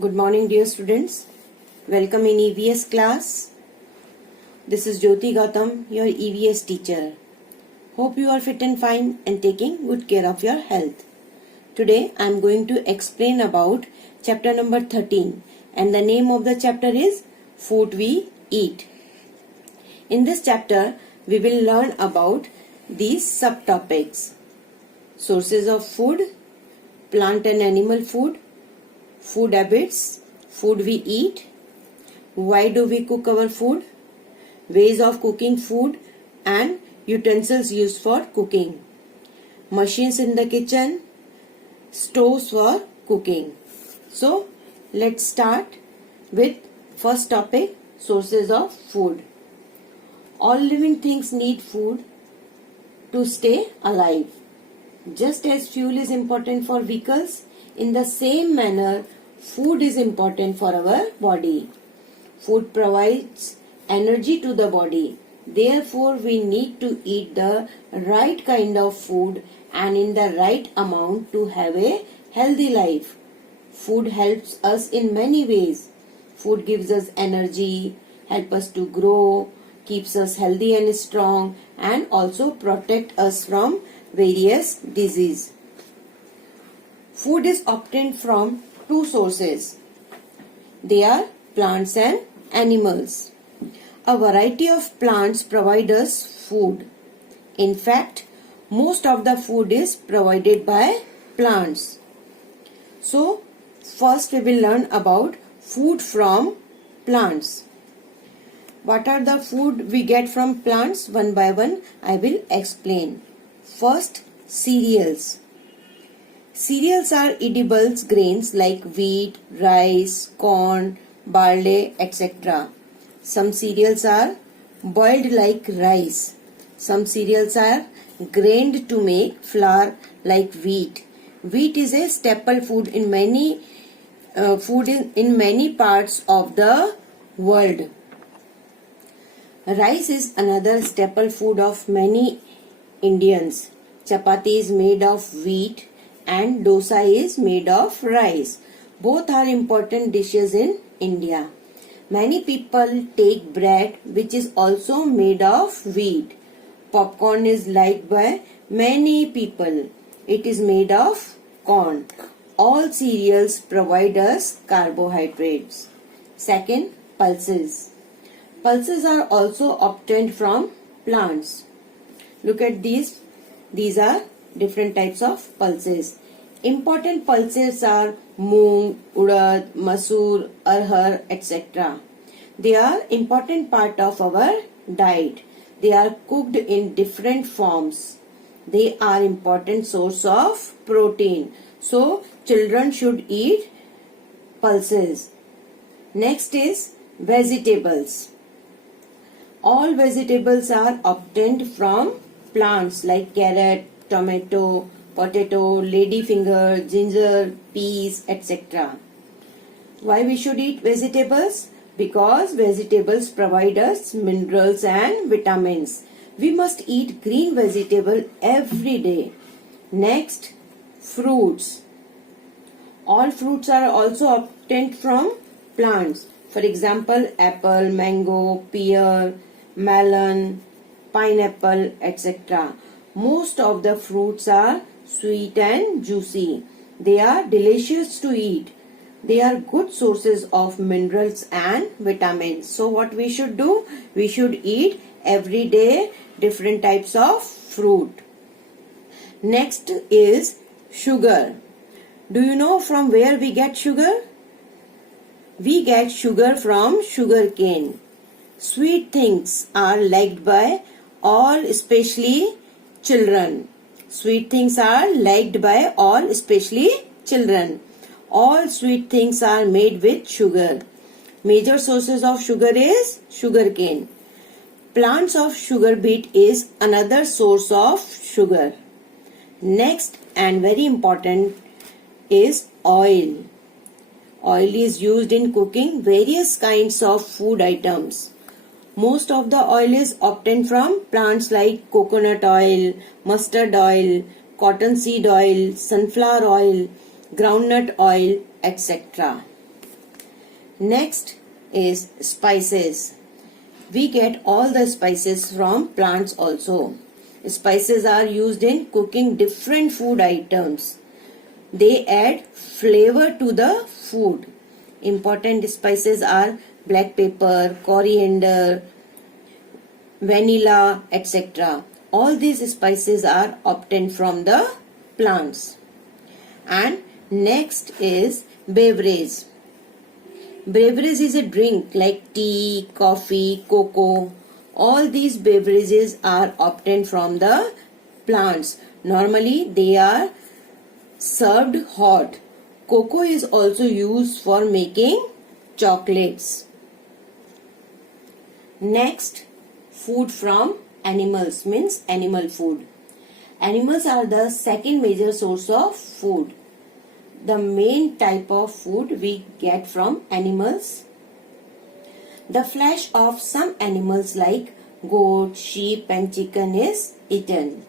Good morning, dear students. Welcome in E.V.S class. This is Jyoti Gautam, your E.V.S teacher. Hope you are fit and fine and taking good care of your health. Today I am going to explain about chapter number 13, and the name of the chapter is Food We Eat. In this chapter we will learn about these subtopics: sources of food, plant and animal food, food habits, food we eat, why do we cook our food, ways of cooking food and utensils used for cooking, machines in the kitchen, stoves for cooking. So let's start with first topic, sources of food. All living things need food to stay alive. Just as fuel is important for vehicles, in the same manner, food is important for our body. Food provides energy to the body. Therefore, we need to eat the right kind of food and in the right amount to have a healthy life. Food helps us in many ways. Food gives us energy, helps us to grow, keeps us healthy and strong, and also protect us from various diseases. Food is obtained from two sources. They are plants and animals. A variety of plants provide us food. In fact, most of the food is provided by plants. So, first we will learn about food from plants. What are the food we get from plants? One by one I will explain. First, cereals. Cereals are edible grains like wheat, rice, corn, barley, etc. Some cereals are boiled like rice. Some cereals are grained to make flour like wheat. Wheat is a staple food in many parts of the world. Rice is another staple food of many Indians. Chapati is made of wheat and dosa is made of rice. Both are important dishes in India. Many people take bread which is also made of wheat. Popcorn is liked by many people. It is made of corn. All cereals provide us carbohydrates. Second, pulses. Pulses are also obtained from plants. Look at these. These are different types of pulses. Important pulses are moong, urad, masoor, arhar, etc. They are important part of our diet. They are cooked in different forms. They are important source of protein. So, children should eat pulses. Next is vegetables. All vegetables are obtained from plants like carrot, tomato, potato, ladyfinger, ginger, peas, etc. Why we should eat vegetables? Because vegetables provide us minerals and vitamins. We must eat green vegetable every day. Next, fruits. All fruits are also obtained from plants. For example, apple, mango, pear, melon, pineapple, etc. Most of the fruits are sweet and juicy. They are delicious to eat. They are good sources of minerals and vitamins. So what we should do? We should eat every day different types of fruit. Next is sugar. Do you know from where we get sugar? We get sugar from sugar cane. Sweet things are liked by all, especially children. Sweet things are liked by all, especially children. All sweet things are made with sugar. Major sources of sugar is sugar cane. Plants of sugar beet is another source of sugar. Next and very important is oil. Oil is used in cooking various kinds of food items. Most of the oil is obtained from plants like coconut oil, mustard oil, cottonseed oil, sunflower oil, groundnut oil, etc. Next is spices. We get all the spices from plants also. Spices are used in cooking different food items. They add flavor to the food. Important spices are black pepper, coriander, vanilla, etc. All these spices are obtained from the plants. And next is beverage. Beverage is a drink like tea, coffee, cocoa. All these beverages are obtained from the plants. Normally they are served hot. Cocoa is also used for making chocolates. Next, food from animals means animal food. Animals are the second major source of food. The main type of food we get from animals. The flesh of some animals like goat, sheep and chicken is eaten.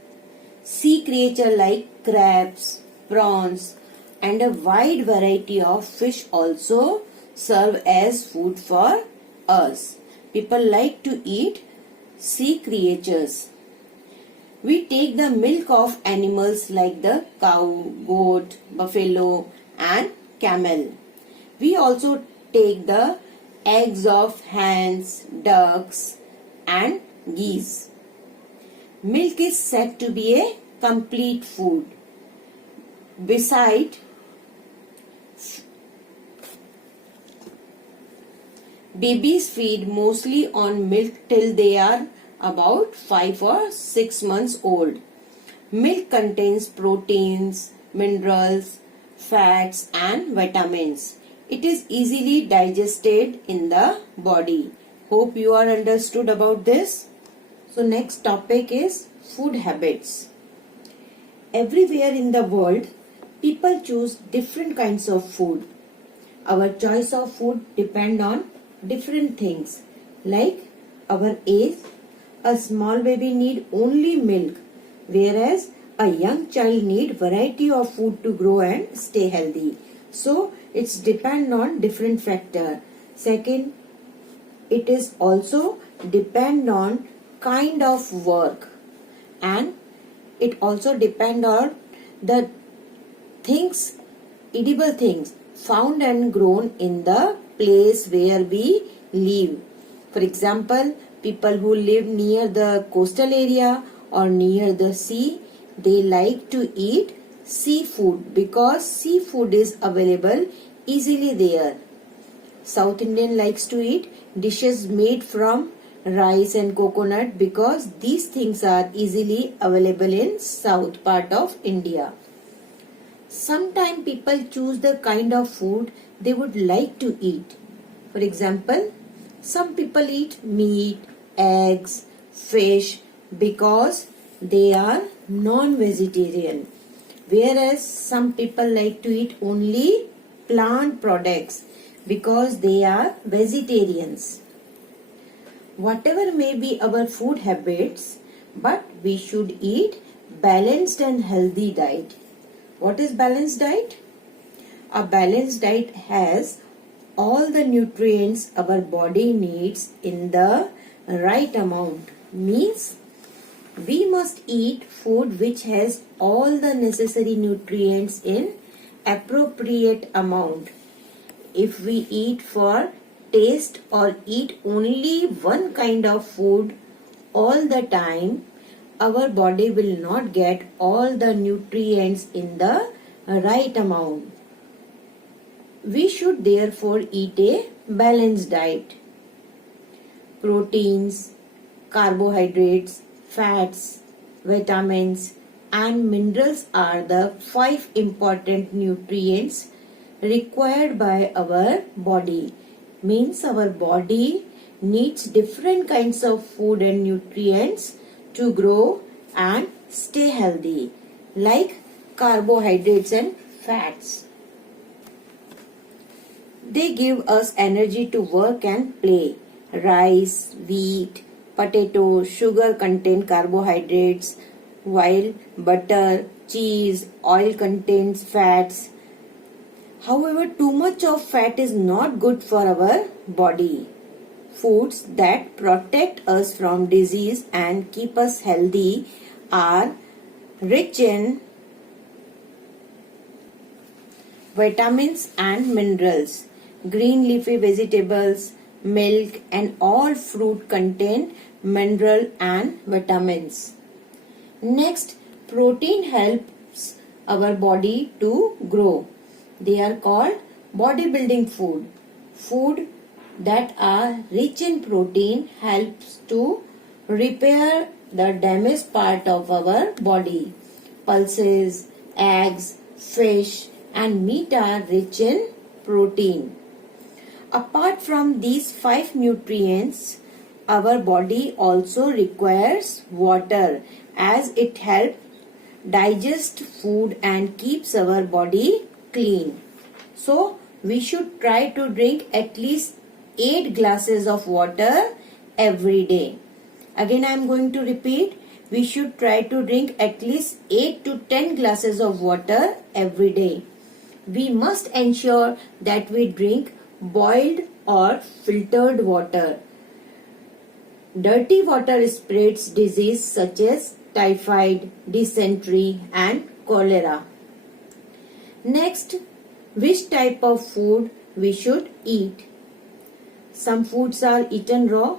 Sea creatures like crabs, prawns and a wide variety of fish also serve as food for us. People like to eat sea creatures. We take the milk of animals like the cow, goat, buffalo and camel. We also take the eggs of hens, ducks and geese. Milk is said to be a complete food. Besides, babies feed mostly on milk till they are about 5 or 6 months old. Milk contains proteins, minerals, fats and vitamins. It is easily digested in the body. Hope you are understood about this. So next topic is food habits. Everywhere in the world, people choose different kinds of food. Our choice of food depend on different things like our age. A small baby need only milk, whereas a young child need variety of food to grow and stay healthy. So it's depend on different factor. Second, it is also depend on kind of work, and it also depend on the things, edible things found and grown in the place where we live. For example, people who live near the coastal area or near the sea, they like to eat seafood because seafood is available easily there. South Indian likes to eat dishes made from rice and coconut because these things are easily available in south part of India. Sometimes people choose the kind of food they would like to eat. For example, some people eat meat, eggs, fish because they are non-vegetarian, whereas some people like to eat only plant products because they are vegetarians. Whatever may be our food habits, but we should eat balanced and healthy diet. What is balanced diet? A balanced diet has all the nutrients our body needs in the right amount. Means we must eat food which has all the necessary nutrients in appropriate amount. If we eat for taste or eat only one kind of food all the time, our body will not get all the nutrients in the right amount. We should therefore eat a balanced diet. Proteins, carbohydrates, fats, vitamins and minerals are the 5 important nutrients required by our body. Means our body needs different kinds of food and nutrients to grow and stay healthy, like carbohydrates and fats. They give us energy to work and play. Rice, wheat, potato, sugar contain carbohydrates, while butter, cheese, oil contains fats. However, too much of fat is not good for our body. Foods that protect us from disease and keep us healthy are rich in vitamins and minerals. Green leafy vegetables, milk and all fruit contain mineral and vitamins. Next, protein helps our body to grow. They are called bodybuilding food. Food that are rich in protein helps to repair the damaged part of our body. Pulses, eggs, fish and meat are rich in protein. Apart from these 5 nutrients, our body also requires water as it helps digest food and keeps our body clean. So, we should try to drink at least 8 glasses of water every day. Again, I am going to repeat. We should try to drink at least 8 to 10 glasses of water every day. We must ensure that we drink boiled or filtered water. Dirty water spreads disease such as typhoid, dysentery and cholera. Next, which type of food we should eat? Some foods are eaten raw,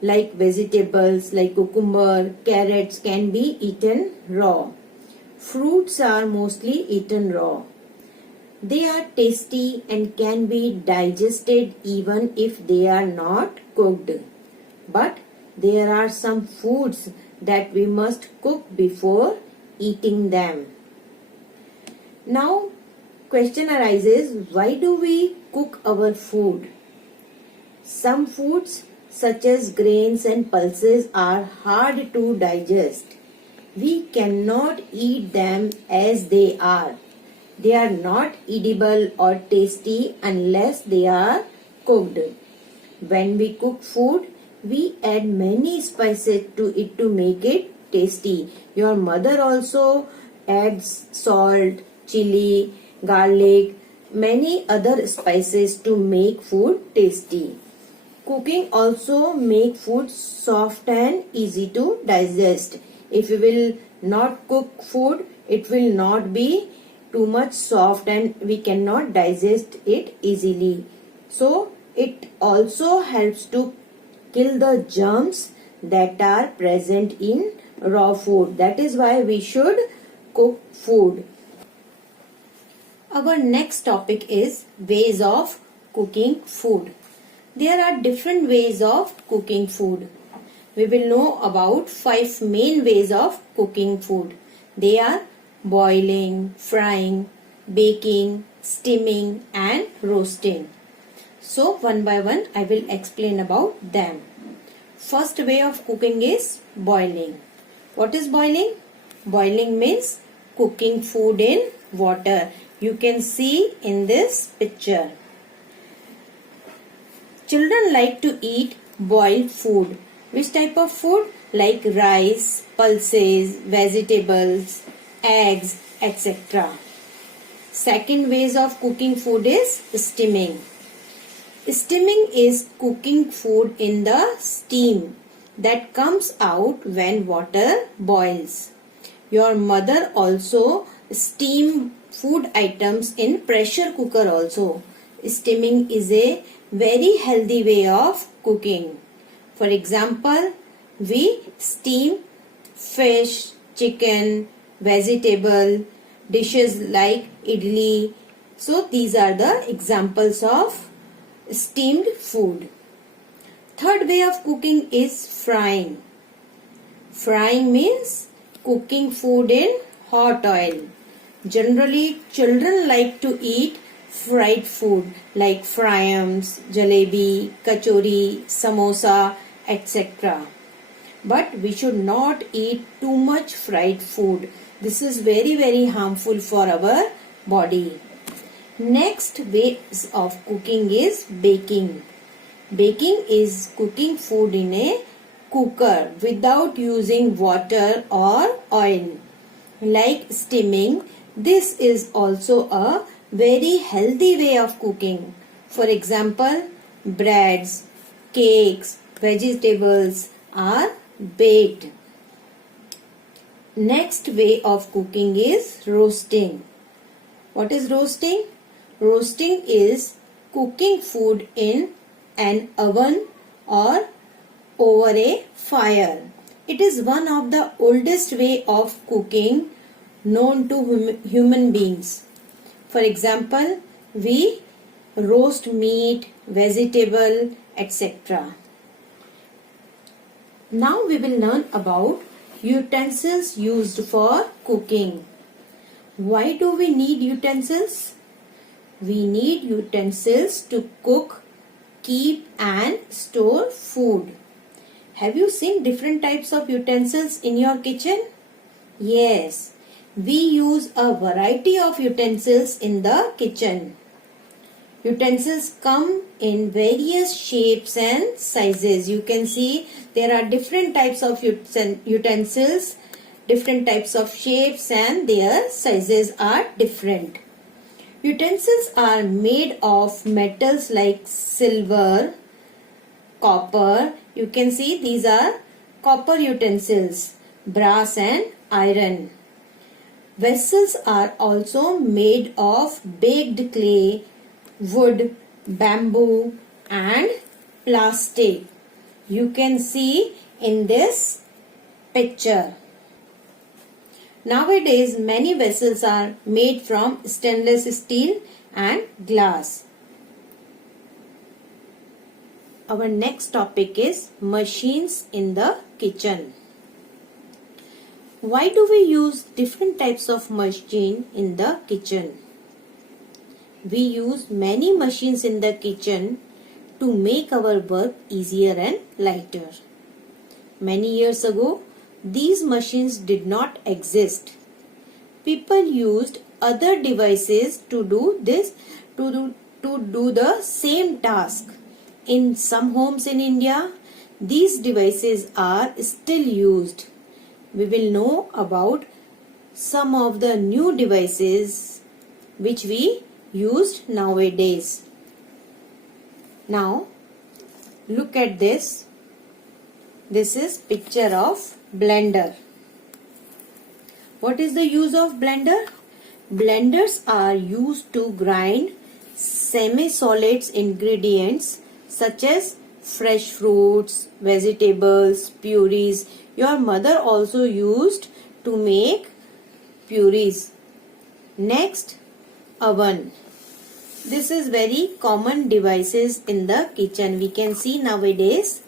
like vegetables like cucumber, carrots can be eaten raw. Fruits are mostly eaten raw. They are tasty and can be digested even if they are not cooked. But there are some foods that we must cook before eating them. Now, question arises, why do we cook our food? Some foods such as grains and pulses are hard to digest. We cannot eat them as they are. They are not edible or tasty unless they are cooked. When we cook food, we add many spices to it to make it tasty. Your mother also adds salt, chili, garlic, many other spices to make food tasty. Cooking also make food soft and easy to digest. If you will not cook food, it will not be too much soft and we cannot digest it easily. So it also helps to kill the germs that are present in raw food. That is why we should cook food. Our next topic is ways of cooking food. There are different ways of cooking food. We will know about 5 main ways of cooking food. They are boiling, frying, baking, steaming and roasting. So one by one I will explain about them. First way of cooking is boiling. What is boiling? Boiling means cooking food in water. You can see in this picture. Children like to eat boiled food. Which type of food? Like rice, pulses, vegetables, eggs, etc. Second ways of cooking food is steaming. Steaming is cooking food in the steam that comes out when water boils. Your mother also steam food items in pressure cooker also. Steaming is a very healthy way of cooking. For example, we steam fish, chicken, vegetable, dishes like idli. So these are the examples of steamed food. Third way of cooking is frying. Frying means cooking food in hot oil. Generally, children like to eat fried food like fryams, jalebi, kachori, samosa, etc. But we should not eat too much fried food. This is very harmful for our body. Next way of cooking is baking. Baking is cooking food in a cooker without using water or oil. Like steaming, this is also a very healthy way of cooking. For example, breads, cakes, vegetables are baked. Next way of cooking is roasting. What is roasting? Roasting is cooking food in an oven or over a fire. It is one of the oldest way of cooking known to human beings. For example, we roast meat, vegetable, etc. Now we will learn about utensils used for cooking. Why do we need utensils? We need utensils to cook, keep and store food. Have you seen different types of utensils in your kitchen? Yes, we use a variety of utensils in the kitchen. Utensils come in various shapes and sizes. You can see there are different types of utensils, different types of shapes and their sizes are different. Utensils are made of metals like silver, copper. You can see these are copper utensils, brass and iron. Vessels are also made of baked clay, wood, bamboo and plastic. You can see in this picture. Nowadays many vessels are made from stainless steel and glass. Our next topic is machines in the kitchen. Why do we use different types of machine in the kitchen? We use many machines in the kitchen to make our work easier and lighter. Many years ago, these machines did not exist. People used other devices to do the same task. In some homes in India, these devices are still used. We will know about some of the new devices which we used nowadays. Now, look at this. This is picture of blender. What is the use of blender? Blenders are used to grind semi-solid ingredients such as fresh fruits, vegetables, purees. Your mother also used to make purees. Next, oven. This is very common devices in the kitchen. We can see nowadays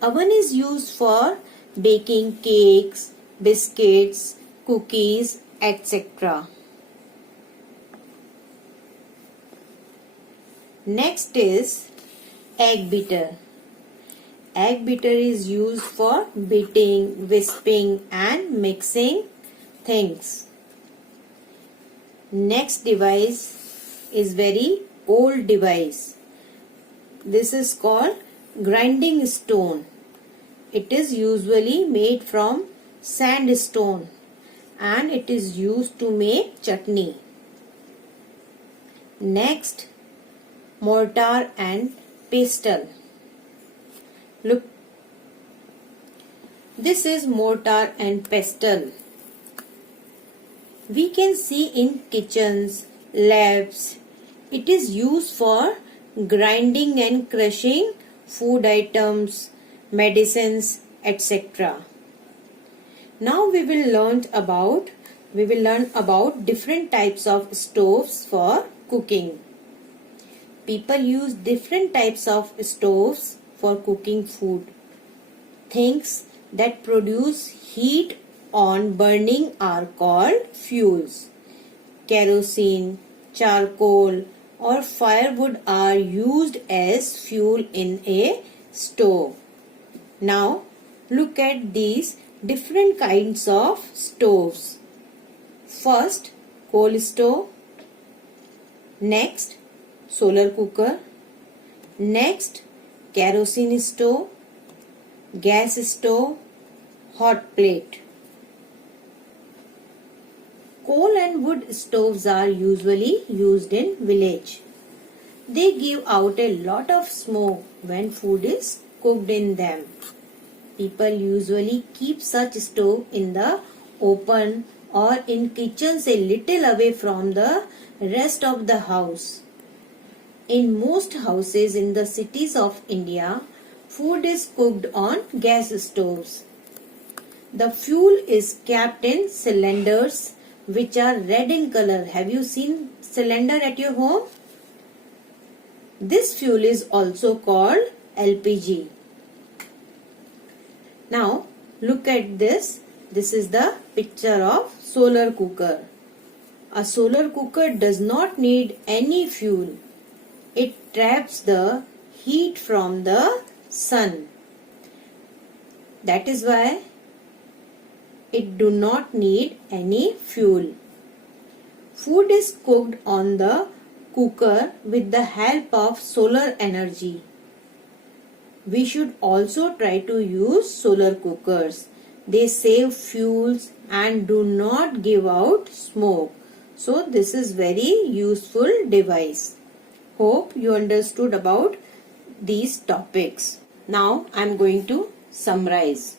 oven is used for baking cakes, biscuits, cookies, etc. Next is egg beater. Egg beater is used for beating, whipping and mixing things. Next device is very old device. This is called grinding stone. It is usually made from sandstone and it is used to make chutney. Next, mortar and pestle. Look, this is mortar and pestle. We can see in kitchens, labs. It is used for grinding and crushing food items, medicines, etc. Now we will learn about different types of stoves for cooking. People use different types of stoves for cooking food. Things that produce heat on burning are called fuels. Kerosene, charcoal or firewood are used as fuel in a stove. Now look at these different kinds of stoves. First, coal stove. Next, solar cooker. Next, kerosene stove, gas stove, hot plate. Coal and wood stoves are usually used in village. They give out a lot of smoke when food is cooked in them. People usually keep such stove in the open or in kitchens a little away from the rest of the house. In most houses in the cities of India, food is cooked on gas stoves. The fuel is kept in cylinders which are red in color. Have you seen cylinder at your home? This fuel is also called LPG. Now look at this. This is the picture of solar cooker. A solar cooker does not need any fuel. It traps the heat from the sun. That is why it do not need any fuel. Food is cooked on the cooker with the help of solar energy. We should also try to use solar cookers. They save fuels and do not give out smoke. So this is very useful device. Hope you understood about these topics. Now I am going to summarize.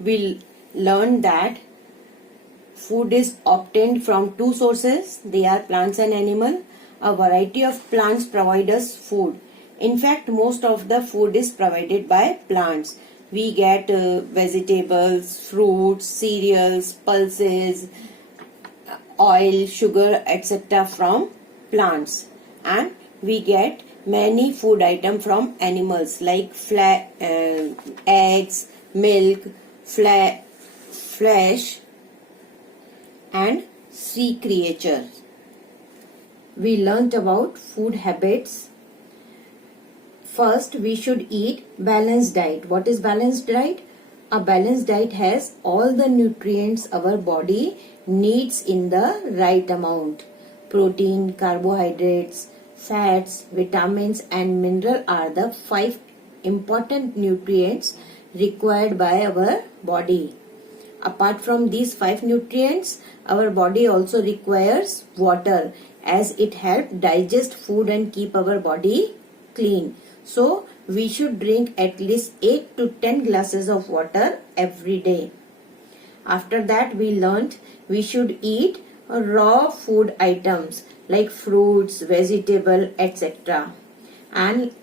We'll learn that food is obtained from two sources. They are plants and animal. A variety of plants provide us food. In fact, most of the food is provided by plants. We get vegetables, fruits, cereals, pulses, oil, sugar, etc. from plants. And we get many food items from animals like eggs, milk, flesh and sea creatures. We learnt about food habits. First, we should eat balanced diet. What is balanced diet? A balanced diet has all the nutrients our body needs in the right amount. Protein, carbohydrates, fats, vitamins and mineral are the 5 important nutrients required by our body. Apart from these 5 nutrients, our body also requires water as it helps digest food and keep our body clean. So, we should drink at least 8 to 10 glasses of water every day. After that, we learnt we should eat raw food items like fruits, vegetable, etc. And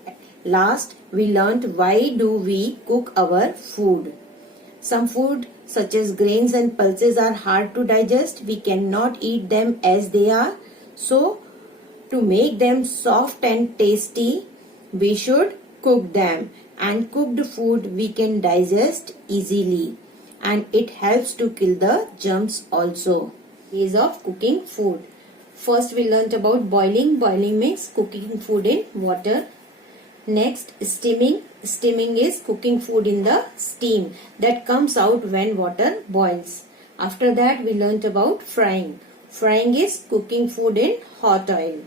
last, we learnt why do we cook our food. Some food such as grains and pulses are hard to digest. We cannot eat them as they are. So, to make them soft and tasty, we should cook them. And cooked food we can digest easily. And it helps to kill the germs also. Ways of cooking food. First, we learnt about boiling. Boiling means cooking food in water. Next, steaming. Steaming is cooking food in the steam that comes out when water boils. After that, we learnt about frying. Frying is cooking food in hot oil.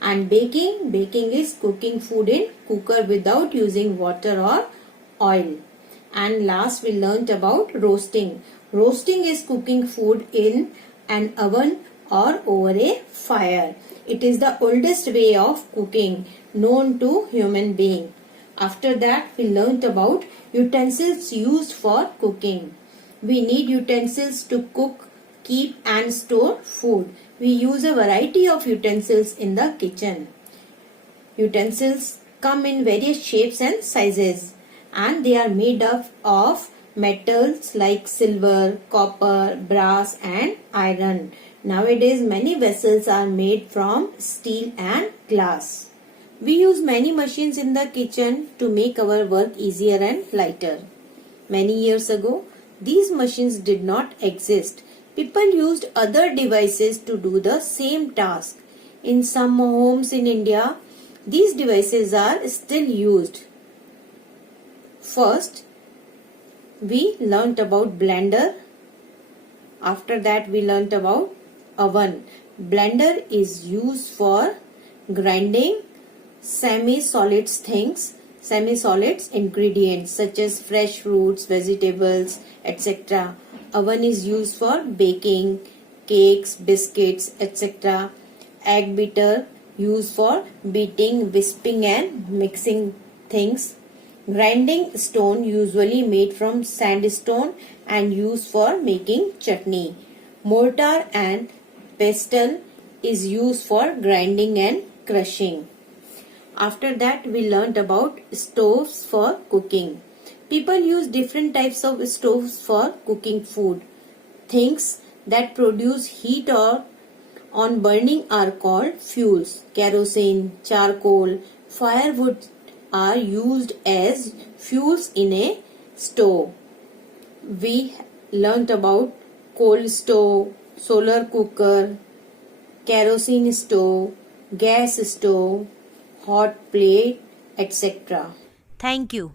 And baking. Baking is cooking food in cooker without using water or oil. And last, we learnt about roasting. Roasting is cooking food in an oven or over a fire. It is the oldest way of cooking known to human being. After that, we learnt about utensils used for cooking. We need utensils to cook, keep and store food. We use a variety of utensils in the kitchen. Utensils come in various shapes and sizes and they are made up of metals like silver, copper, brass and iron. Nowadays, many vessels are made from steel and glass. We use many machines in the kitchen to make our work easier and lighter. Many years ago, these machines did not exist. People used other devices to do the same task. In some homes in India, these devices are still used. First, we learnt about blender. After that, we learnt about oven. Blender is used for grinding semi-solids things, semi-solids ingredients such as fresh fruits, vegetables, etc. Oven is used for baking, cakes, biscuits, etc. Egg beater used for beating, whipping and mixing things. Grinding stone usually made from sandstone and used for making chutney. Mortar and pestle is used for grinding and crushing. After that, we learnt about stoves for cooking. People use different types of stoves for cooking food. Things that produce heat or on burning are called fuels. Kerosene, charcoal, firewood are used as fuels in a stove. We learnt about coal stove, solar cooker, kerosene stove, gas stove, hot plate, etc. Thank you.